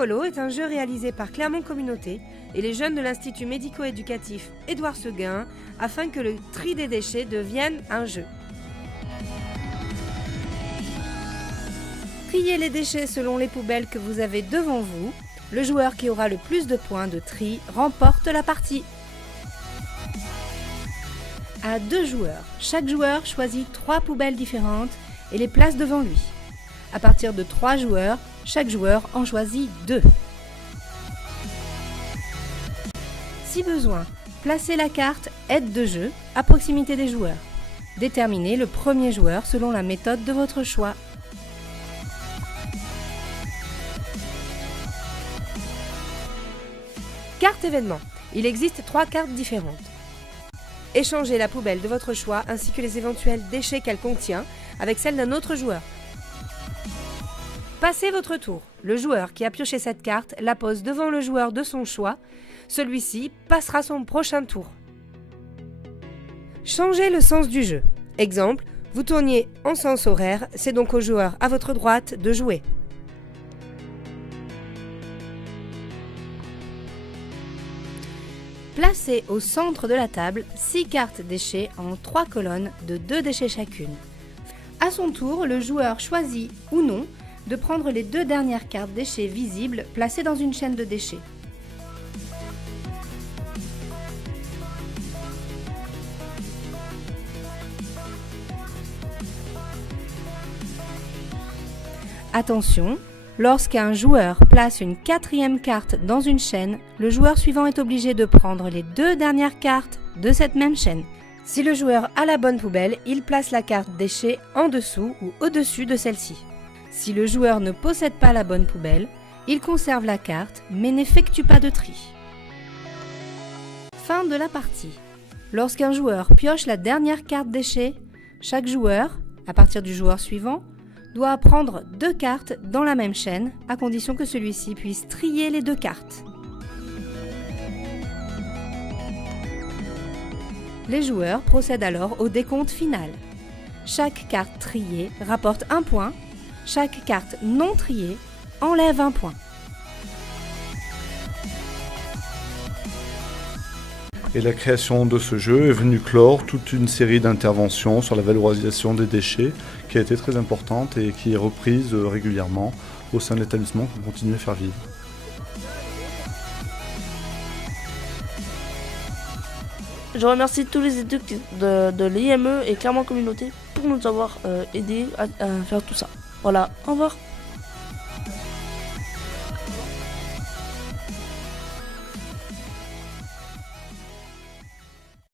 Rigolo est un jeu réalisé par Clermont Communauté et les jeunes de l'Institut médico-éducatif Édouard Seguin afin que le tri des déchets devienne un jeu. Triez les déchets selon les poubelles que vous avez devant vous. Le joueur qui aura le plus de points de tri remporte la partie. À 2 joueurs, chaque joueur choisit 3 poubelles différentes et les place devant lui. À partir de 3 joueurs, chaque joueur en choisit 2. Si besoin, placez la carte aide de jeu à proximité des joueurs. Déterminez le premier joueur selon la méthode de votre choix. Carte événement. Il existe 3 cartes différentes. Échangez la poubelle de votre choix ainsi que les éventuels déchets qu'elle contient avec celle d'un autre joueur. Passez votre tour. Le joueur qui a pioché cette carte la pose devant le joueur de son choix. Celui-ci passera son prochain tour. Changez le sens du jeu. Exemple, vous tourniez en sens horaire, c'est donc au joueur à votre droite de jouer. Placez au centre de la table 6 cartes déchets en 3 colonnes de 2 déchets chacune. À son tour, le joueur choisit ou non de prendre les 2 dernières cartes déchets visibles placées dans une chaîne de déchets. Attention, lorsqu'un joueur place une 4e carte dans une chaîne, le joueur suivant est obligé de prendre les 2 dernières cartes de cette même chaîne. Si le joueur a la bonne poubelle, il place la carte déchet en dessous ou au-dessus de celle-ci. Si le joueur ne possède pas la bonne poubelle, il conserve la carte mais n'effectue pas de tri. Fin de la partie. Lorsqu'un joueur pioche la dernière carte déchet, chaque joueur, à partir du joueur suivant, doit prendre 2 cartes dans la même chaîne, à condition que celui-ci puisse trier les 2 cartes. Les joueurs procèdent alors au décompte final. Chaque carte triée rapporte 1 point, chaque carte non triée enlève 1 point. Et la création de ce jeu est venue clore toute une série d'interventions sur la valorisation des déchets qui a été très importante et qui est reprise régulièrement au sein de l'établissement pour continuer à faire vivre. Je remercie tous les éducateurs de l'IME et Clermont Communauté pour nous avoir aidés à faire tout ça. Voilà, au revoir.